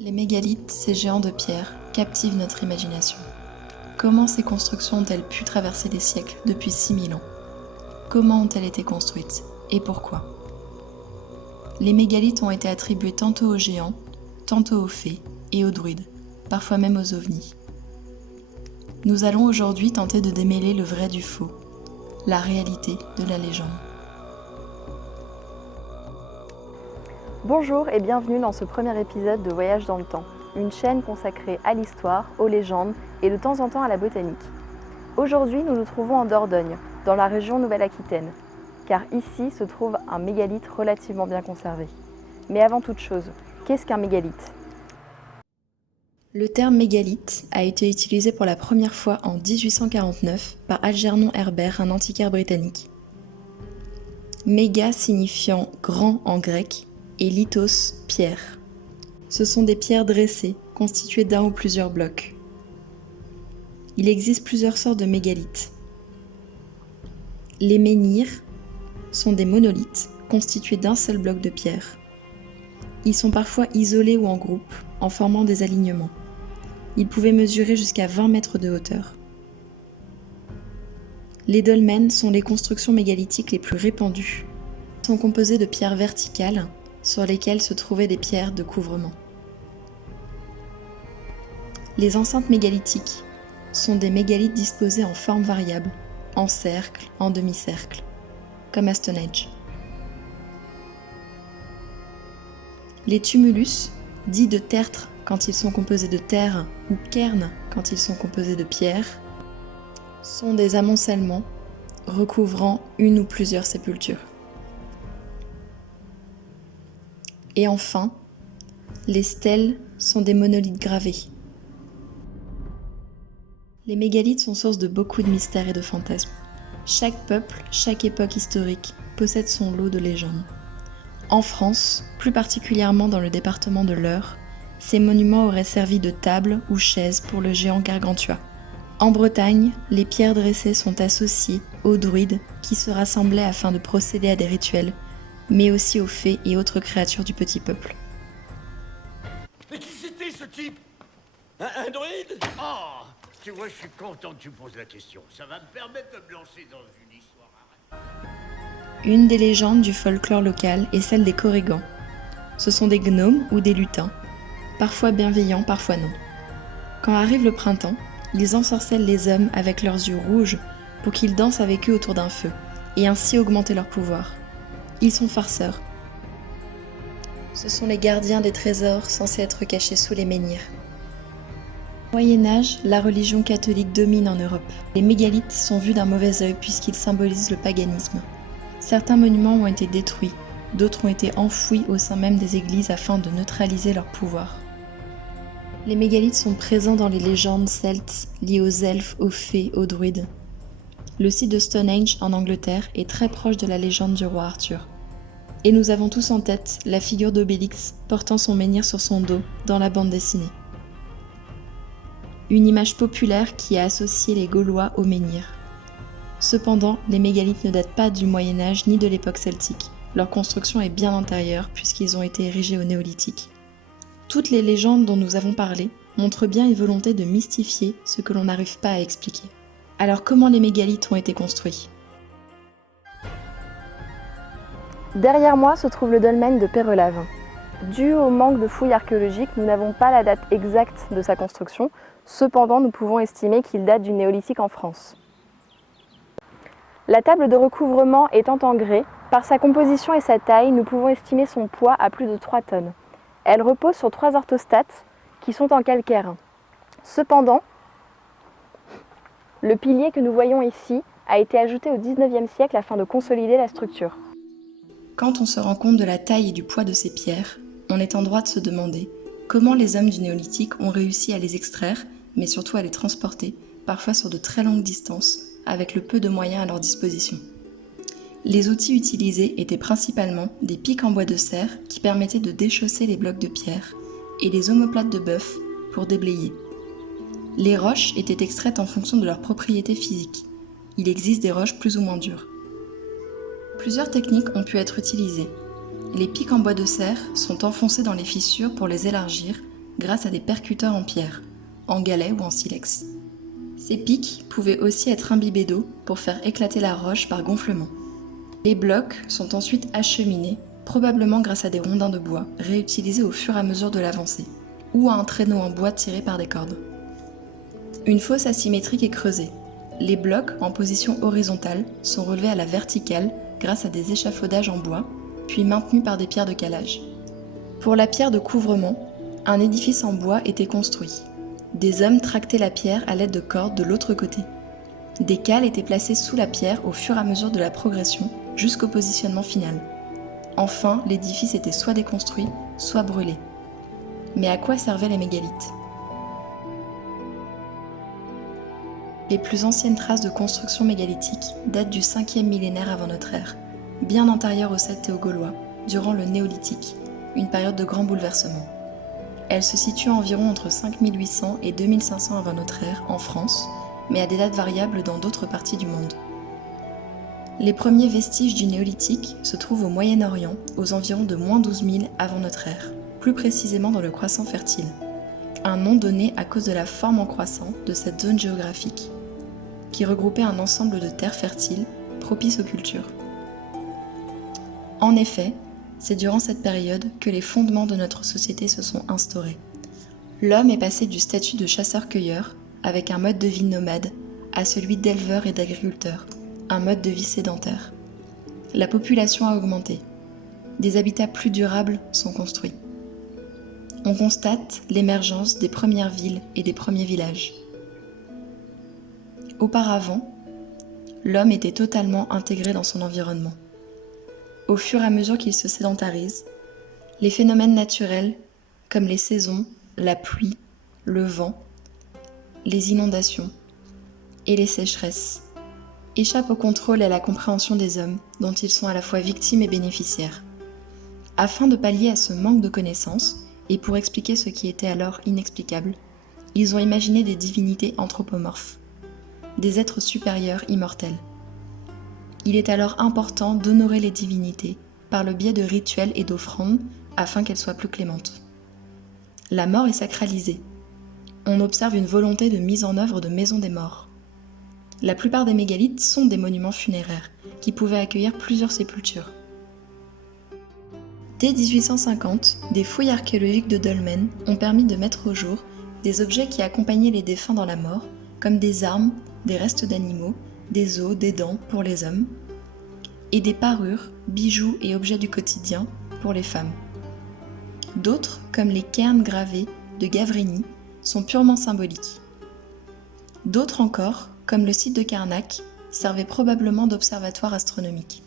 Les mégalithes, ces géants de pierre, captivent notre imagination. Comment ces constructions ont-elles pu traverser les siècles depuis 6000 ans? Comment ont-elles été construites et pourquoi? Les mégalithes ont été attribués tantôt aux géants, tantôt aux fées et aux druides, parfois même aux ovnis. Nous allons aujourd'hui tenter de démêler le vrai du faux, la réalité de la légende. Bonjour et bienvenue dans ce premier épisode de Voyage dans le temps, une chaîne consacrée à l'histoire, aux légendes et de temps en temps à la botanique. Aujourd'hui, nous nous trouvons en Dordogne, dans la région Nouvelle-Aquitaine, car ici se trouve un mégalithe relativement bien conservé. Mais avant toute chose, qu'est-ce qu'un mégalithe ? Le terme mégalithe a été utilisé pour la première fois en 1849 par Algernon Herbert, un antiquaire britannique. Méga signifiant grand en grec et lithos, pierre. Ce sont des pierres dressées, constituées d'un ou plusieurs blocs. Il existe plusieurs sortes de mégalithes. Les menhirs sont des monolithes constitués d'un seul bloc de pierre. Ils sont parfois isolés ou en groupe, en formant des alignements. Ils pouvaient mesurer jusqu'à 20 mètres de hauteur. Les dolmens sont les constructions mégalithiques les plus répandues. Ils sont composés de pierres verticales sur lesquelles se trouvaient des pierres de couvrement. Les enceintes mégalithiques sont des mégalithes disposés en forme variable, en cercle, en demi-cercle, comme à Stonehenge. Les tumulus, dits de tertres quand ils sont composés de terre ou cairns quand ils sont composés de pierre, sont des amoncellements recouvrant une ou plusieurs sépultures. Et enfin, les stèles sont des monolithes gravés. Les mégalithes sont source de beaucoup de mystères et de fantasmes. Chaque peuple, chaque époque historique possède son lot de légendes. En France, plus particulièrement dans le département de l'Eure, ces monuments auraient servi de table ou chaise pour le géant Gargantua. En Bretagne, les pierres dressées sont associées aux druides qui se rassemblaient afin de procéder à des rituels, mais aussi aux fées et autres créatures du petit peuple. Mais qui c'était ce type? Un druide? Oh, tu vois, je suis content que tu poses la question. Ça va me permettre de me lancer dans une histoire. Une des légendes du folklore local est celle des Korrigans. Ce sont des gnomes ou des lutins, parfois bienveillants, parfois non. Quand arrive le printemps, ils ensorcellent les hommes avec leurs yeux rouges pour qu'ils dansent avec eux autour d'un feu, et ainsi augmenter leur pouvoir. Ils sont farceurs. Ce sont les gardiens des trésors censés être cachés sous les menhirs. Au Moyen-Âge, la religion catholique domine en Europe. Les mégalithes sont vus d'un mauvais œil puisqu'ils symbolisent le paganisme. Certains monuments ont été détruits, d'autres ont été enfouis au sein même des églises afin de neutraliser leur pouvoir. Les mégalithes sont présents dans les légendes celtes liées aux elfes, aux fées, aux druides. Le site de Stonehenge en Angleterre est très proche de la légende du roi Arthur. Et nous avons tous en tête la figure d'Obélix portant son menhir sur son dos dans la bande dessinée. Une image populaire qui a associé les Gaulois au menhir. Cependant, les mégalithes ne datent pas du Moyen-Âge ni de l'époque celtique. Leur construction est bien antérieure puisqu'ils ont été érigés au néolithique. Toutes les légendes dont nous avons parlé montrent bien une volonté de mystifier ce que l'on n'arrive pas à expliquer. Alors comment les mégalithes ont été construits ? Derrière moi se trouve le dolmen de Pérelave. Dû au manque de fouilles archéologiques, nous n'avons pas la date exacte de sa construction. Cependant, nous pouvons estimer qu'il date du néolithique en France. La table de recouvrement étant en grès, par sa composition et sa taille, nous pouvons estimer son poids à plus de 3 tonnes. Elle repose sur 3 orthostates qui sont en calcaire. Cependant, le pilier que nous voyons ici a été ajouté au XIXe siècle afin de consolider la structure. Quand on se rend compte de la taille et du poids de ces pierres, on est en droit de se demander comment les hommes du néolithique ont réussi à les extraire, mais surtout à les transporter, parfois sur de très longues distances, avec le peu de moyens à leur disposition. Les outils utilisés étaient principalement des pics en bois de serre qui permettaient de déchausser les blocs de pierre et des omoplates de bœuf pour déblayer. Les roches étaient extraites en fonction de leurs propriétés physiques. Il existe des roches plus ou moins dures. Plusieurs techniques ont pu être utilisées. Les pics en bois de serre sont enfoncés dans les fissures pour les élargir grâce à des percuteurs en pierre, en galets ou en silex. Ces pics pouvaient aussi être imbibés d'eau pour faire éclater la roche par gonflement. Les blocs sont ensuite acheminés, probablement grâce à des rondins de bois réutilisés au fur et à mesure de l'avancée, ou à un traîneau en bois tiré par des cordes. Une fosse asymétrique est creusée. Les blocs en position horizontale sont relevés à la verticale grâce à des échafaudages en bois, puis maintenus par des pierres de calage. Pour la pierre de couvrement, un édifice en bois était construit. Des hommes tractaient la pierre à l'aide de cordes de l'autre côté. Des cales étaient placées sous la pierre au fur et à mesure de la progression jusqu'au positionnement final. Enfin, l'édifice était soit déconstruit, soit brûlé. Mais à quoi servaient les mégalithes ? Les plus anciennes traces de construction mégalithique datent du 5e millénaire avant notre ère, bien antérieures aux Celtéo-Gaulois, durant le Néolithique, une période de grands bouleversements. Elle se situe environ entre 5800 et 2500 avant notre ère en France, mais à des dates variables dans d'autres parties du monde. Les premiers vestiges du Néolithique se trouvent au Moyen-Orient, aux environs de -12 000 avant notre ère, plus précisément dans le Croissant fertile, un nom donné à cause de la forme en croissant de cette zone géographique, qui regroupait un ensemble de terres fertiles propices aux cultures. En effet, c'est durant cette période que les fondements de notre société se sont instaurés. L'homme est passé du statut de chasseur-cueilleur, avec un mode de vie nomade, à celui d'éleveur et d'agriculteur, un mode de vie sédentaire. La population a augmenté. Des habitats plus durables sont construits. On constate l'émergence des premières villes et des premiers villages. Auparavant, l'homme était totalement intégré dans son environnement. Au fur et à mesure qu'il se sédentarise, les phénomènes naturels, comme les saisons, la pluie, le vent, les inondations et les sécheresses, échappent au contrôle et à la compréhension des hommes, dont ils sont à la fois victimes et bénéficiaires. Afin de pallier à ce manque de connaissances, et pour expliquer ce qui était alors inexplicable, ils ont imaginé des divinités anthropomorphes, des êtres supérieurs immortels. Il est alors important d'honorer les divinités par le biais de rituels et d'offrandes afin qu'elles soient plus clémentes. La mort est sacralisée. On observe une volonté de mise en œuvre de maisons des morts. La plupart des mégalithes sont des monuments funéraires qui pouvaient accueillir plusieurs sépultures. Dès 1850, des fouilles archéologiques de dolmens ont permis de mettre au jour des objets qui accompagnaient les défunts dans la mort, comme des armes, des restes d'animaux, des os, des dents pour les hommes, et des parures, bijoux et objets du quotidien pour les femmes. D'autres, comme les cairns gravés de Gavrini, sont purement symboliques. D'autres encore, comme le site de Karnak, servaient probablement d'observatoire astronomique.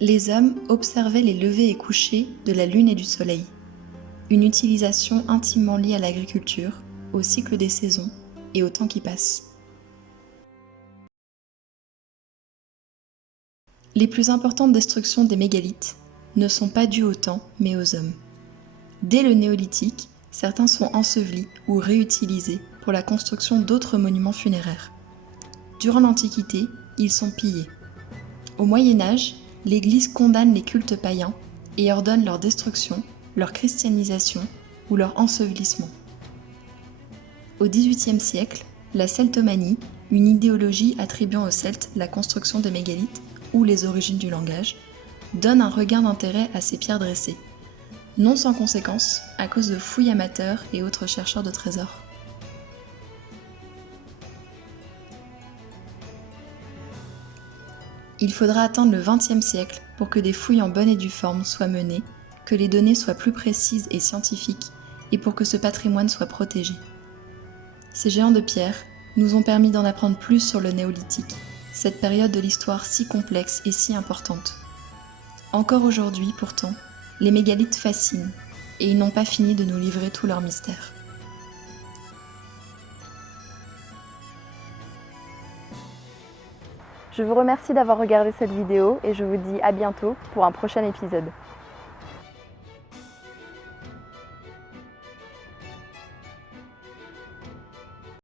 Les hommes observaient les levées et couchers de la lune et du soleil, une utilisation intimement liée à l'agriculture, au cycle des saisons et au temps qui passe. Les plus importantes destructions des mégalithes ne sont pas dues au temps, mais aux hommes. Dès le néolithique, certains sont ensevelis ou réutilisés pour la construction d'autres monuments funéraires. Durant l'Antiquité, ils sont pillés. Au Moyen-Âge, l'Église condamne les cultes païens et ordonne leur destruction, leur christianisation ou leur ensevelissement. Au XVIIIe siècle, la celtomanie, une idéologie attribuant aux Celtes la construction de mégalithes ou les origines du langage, donne un regain d'intérêt à ces pierres dressées, non sans conséquence à cause de fouilles amateurs et autres chercheurs de trésors. Il faudra attendre le XXe siècle pour que des fouilles en bonne et due forme soient menées, que les données soient plus précises et scientifiques, et pour que ce patrimoine soit protégé. Ces géants de pierre nous ont permis d'en apprendre plus sur le néolithique, cette période de l'histoire si complexe et si importante. Encore aujourd'hui, pourtant, les mégalithes fascinent, et ils n'ont pas fini de nous livrer tous leurs mystères. Je vous remercie d'avoir regardé cette vidéo et je vous dis à bientôt pour un prochain épisode.